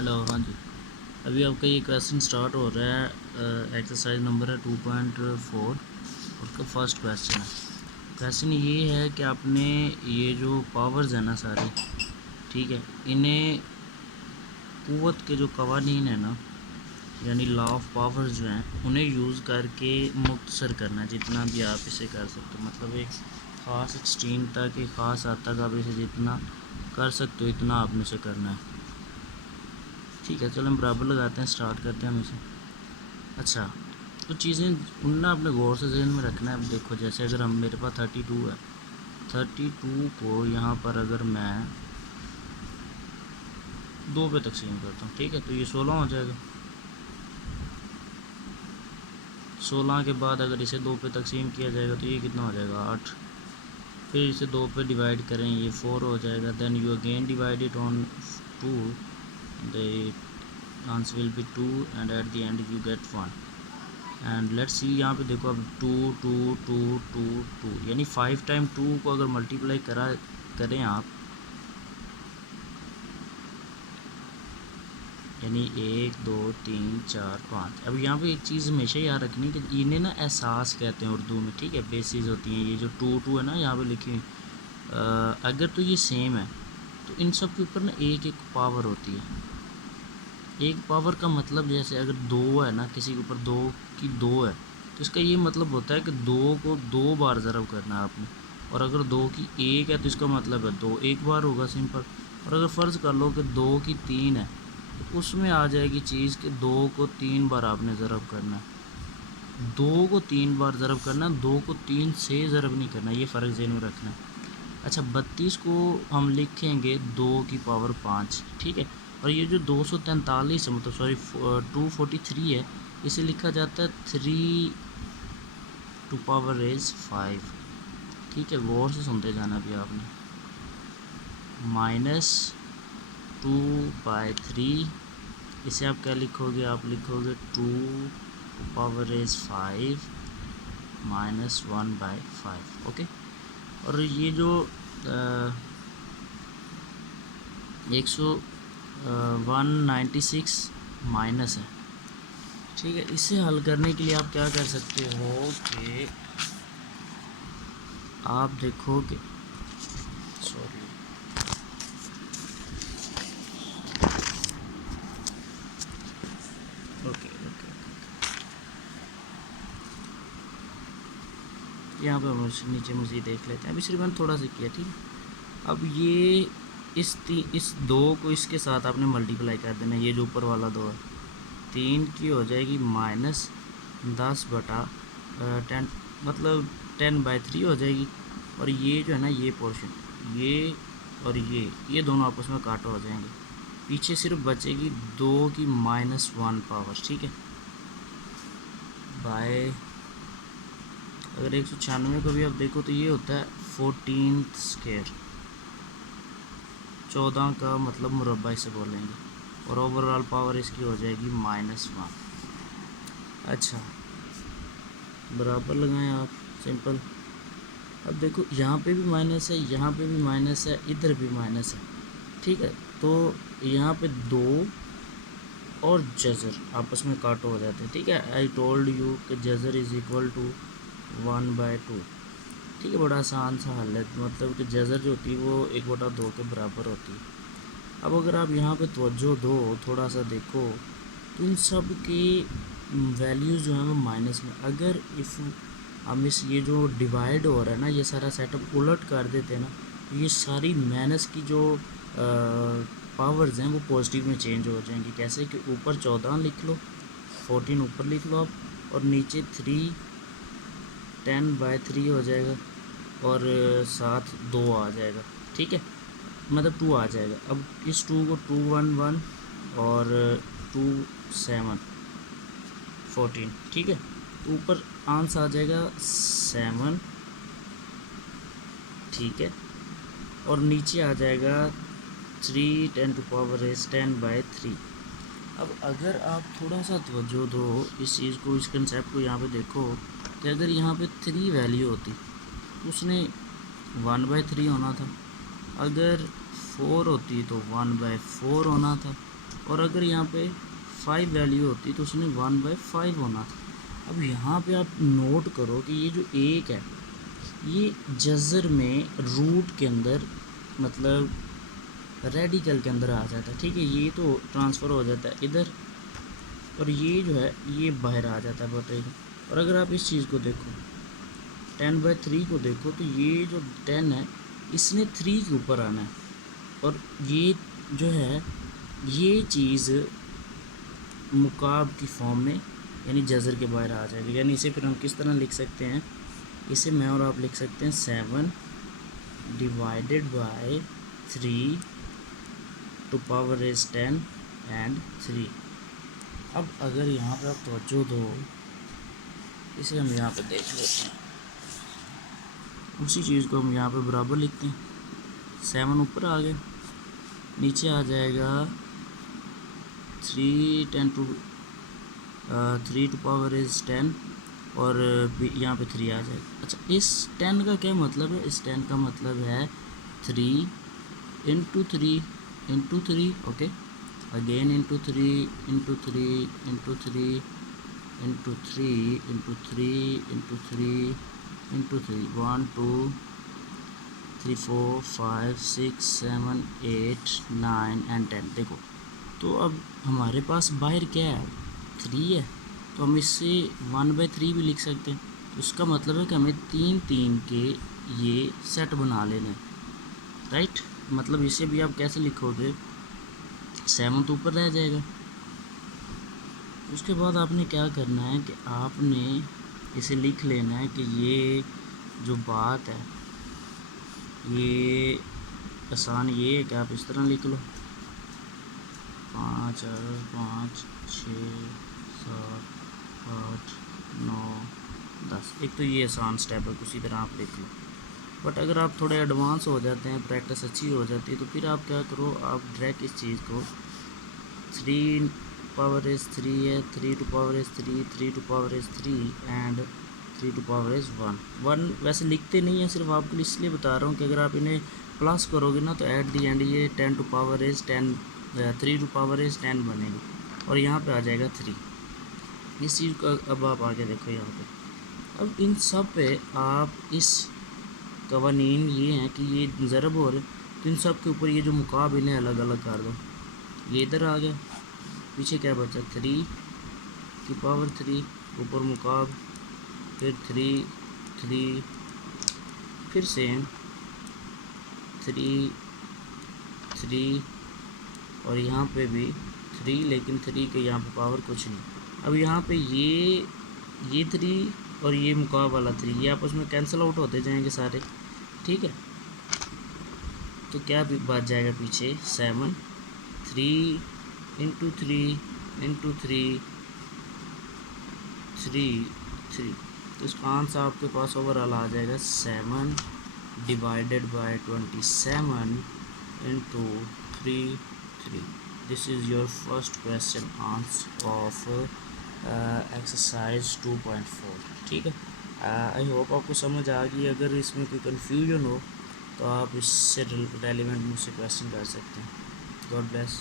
Hello, हाँ जी। अभी आपका ये क्वेश्चन स्टार्ट हो रहा है। एक्सरसाइज नंबर है 2.4 और उसका फर्स्ट क्वेश्चन है। क्वेश्चन ये है कि आपने ये जो पावर्स है ना सारी, ठीक है, इन्हें क़ुव्वत के जो कवानीन है ना, यानी लॉ ऑफ पावर्स जो हैं, उन्हें यूज़ करके मुख्तसर करना है जितना भी आप इसे कर सकते हो। मतलब एक ख़ास एक्सट्रीम तक, एक ख़ास हद तक आप इसे जितना कर सकते हो इतना आपने इसे करना है। ठीक है, चलो हम बराबर लगाते हैं, स्टार्ट करते हैं हम इसे। अच्छा, तो चीज़ें उनना अपने गौर से ज़हन में रखना है। अब देखो, जैसे अगर हम मेरे पास 32 है, 32 को यहाँ पर अगर मैं 2 पे तकसीम करता हूँ, ठीक है, तो ये 16 हो जाएगा। 16 के बाद अगर इसे 2 पे तकसीम किया जाएगा तो ये कितना हो जाएगा, 8। फिर इसे 2 पे डिवाइड करें, ये 4 हो जाएगा। Then you again divide it on 2, the answer will be 2 and at the end you get 1। And let's see, यहाँ पे देखो अब 2 2 2 2 2, यानी 5 टाइम 2 को अगर मल्टीप्लाई करें आप, यानी 1 2 3 4 5। अब यहाँ पे एक चीज़ हमेशा याद रखनी कि इन्हें ना एहसास कहते हैं उर्दू में, ठीक है, बेसिस होती हैं। ये जो 2 2 है ना यहाँ पे लिखी हुई, अगर तो ये सेम है तो इन सब के ऊपर ना एक एक पावर होती है। एक पावर का मतलब, जैसे अगर 2 है ना, किसी के ऊपर 2 की 2 है, तो इसका ये मतलब होता है कि 2 को 2 बार ज़रब करना है आपने। और अगर 2 की 1 है तो इसका मतलब है 2 एक बार होगा, सिंपल। और अगर फ़र्ज़ कर लो कि 2 की 3 है, तो उसमें आ जाएगी चीज़ कि 2 को 3 बार आपने ज़रब करना है। 2 को 3 बार ज़रब करना है, 2 को 3 से ज़रब नहीं करना, ये फ़र्क ज़हन में रखना है। अच्छा, 32 को हम लिखेंगे 2 की पावर 5, ठीक है। और ये जो 243 है, मतलब सॉरी 243 है, इसे लिखा जाता है 3 टू पावर रेज 5, ठीक है। गौर से सुनते जाना भी आपने। -2/3, इसे आप क्या लिखोगे, आप लिखोगे 2 टू पावर रेज 5 -1/5, ओके। और ये जो 196 माइनस है, ठीक है, इसे हल करने के लिए आप क्या कर सकते हो कि आप देखो कि सॉरी ओके ओके, यहाँ पे हम नीचे मज़ीद देख लेते हैं। अभी सिर्फ मैंने थोड़ा सा किया, ठीक है। अब ये इस 2 को इसके साथ आपने मल्टीप्लाई कर देना, ये जो ऊपर वाला 2 है, 3 की हो जाएगी -10/10, मतलब 10/3 हो जाएगी। और ये जो है ना, ये पोर्शन, ये और ये दोनों आपस में काटा हो जाएंगे। पीछे सिर्फ बचेगी 2 की -1 पावर, ठीक है, बाय। अगर 196 को भी आप देखो तो ये होता है 14 स्क्वायर, 14 का मतलब मुरब्बा इसे बोलेंगे। और ओवरऑल पावर इसकी हो जाएगी -1। अच्छा, बराबर लगाएं आप, सिंपल। अब देखो, यहाँ पे भी माइनस है, यहाँ पे भी माइनस है, इधर भी माइनस है, ठीक है। तो यहाँ पे 2 और जज़र आपस में काटो हो जाते हैं, ठीक है। आई टोल्ड यू कि जज़र इज़ इक्वल टू 1/2, ठीक है। बड़ा आसान सा हल है, मतलब कि जज़र जो होती है वो 1/2 के बराबर होती है। अब अगर आप यहाँ पे तवज्जो दो, थोड़ा सा देखो, तो इन सब की वैल्यूज़ जो हैं वो माइनस में। अगर इफ़ हम ये जो डिवाइड हो रहा है ना, ये सारा सेटअप उलट कर देते हैं ना, तो ये सारी माइनस की जो पावर्स हैं वो पॉजिटिव में चेंज हो जाएंगी। कैसे कि ऊपर 14 लिख लो, 14 ऊपर लिख लो आप, और नीचे 3 10/3 हो जाएगा, और साथ 2 आ जाएगा, ठीक है, मतलब 2 आ जाएगा। अब इस 2 को 2 1 1 और 2 7 14, ठीक है। तो ऊपर आंसर आ जाएगा 7, ठीक है, और नीचे आ जाएगा 3 10 टू पावर रेज 10/3। अब अगर आप थोड़ा सा तवज्जो दो इस चीज़ को, इस कंसेप्ट को यहाँ पे देखो, कि अगर यहाँ पे 3 वैल्यू होती तो उसने 1/3 होना था। अगर 4 होती तो 1/4 होना था। और अगर यहाँ पे 5 वैल्यू होती तो उसने 1/5 होना था। अब यहाँ पे आप नोट करो कि ये जो 1 है ये जज़र में रूट के अंदर मतलब रेडिकल के अंदर आ जाता है, ठीक है। ये तो ट्रांसफ़र हो जाता है इधर और ये जो है ये बाहर आ जाता है बटे का। और अगर आप इस चीज़ को देखो 10/3 को देखो तो ये जो 10 है इसने 3 के ऊपर आना है और ये जो है ये चीज़ मुकाब की फॉर्म में यानी जज़र के बाहर आ जाएगी। यानी इसे फिर हम किस तरह लिख सकते हैं, इसे मैं और आप लिख सकते हैं 7 divided by 3 to power is 10 and 3। अब अगर यहाँ पे आप तवज्जो दो, इसे हम यहाँ पे देख लेते हैं, उसी चीज़ को हम यहाँ पे बराबर लिखते हैं। 7 ऊपर आ गया, नीचे आ जाएगा 3 टू पावर इज़ 10 और यहाँ पे 3 आ जाएगा। अच्छा, इस 10 का क्या मतलब है, इस 10 का मतलब है 3 into 3 into 3, okay, again into 3 into 3 into 3 into 3 into 3 into 3 into 3 1 2 3 4 5 6 7 8 9 and 10। देखो तो अब हमारे पास बाहर क्या है, 3 है, तो हम इससे 1/3 भी लिख सकते हैं। तो उसका मतलब है कि हमें 3 के ये सेट बना लेने, राइट। मतलब इसे भी आप कैसे लिखोगे, 7 तो ऊपर रह जाएगा। उसके बाद आपने क्या करना है कि आपने इसे लिख लेना है कि ये जो बात है ये आसान ये है कि आप इस तरह लिख लो 5 5 6 7 8 9 10। एक तो ये आसान स्टेप है, उसी तरह आप लिख लो। बट अगर आप थोड़े एडवांस हो जाते हैं, प्रैक्टिस अच्छी हो जाती है, तो फिर आप क्या करो, आप डायरेक्ट इस चीज़ को 3 पावर इज़ 3 है, 3 to power is 3, 3 to power is 3 and 3 to power is 1। वैसे लिखते नहीं है, सिर्फ आपको इसलिए बता रहा हूँ कि अगर आप इन्हें प्लस करोगे ना तो एट दी एंड ये 10 to power is 10 3 to power is 10 बनेगी और यहाँ पे आ जाएगा 3। इस चीज़ को अब आप आगे देखो यहाँ पे। अब इन सब पे आप इस कवानीन ये हैं कि ये ज़रब हो रहे, तो इन सब के ऊपर ये जो मुकाब इन्हें अलग अलग कर दो। ये इधर आ गया, पीछे क्या बचा 3 की पावर 3 ऊपर मुकाब, फिर 3 3 फिर सेम 3 3 और यहाँ पे भी 3, लेकिन 3 के यहाँ पे पावर कुछ नहीं। अब यहाँ पे ये 3 और ये मुकाब वाला 3 ये आपस में कैंसिल आउट होते जाएंगे सारे, ठीक है। तो क्या बच जाएगा पीछे 7 3 इंटू 3 इंटू 3 3 3। तो इसका आंसर आपके पास ओवरऑल आ जाएगा 7 divided bye 27 into 3 3। This is your first question answer of exercise 2.4, ठीक है। आई होप आपको समझ आ गई। अगर इसमें कोई कन्फ्यूजन हो तो आप इससे रेलिवेंट मुझसे क्वेश्चन कर सकते हैं। God bless.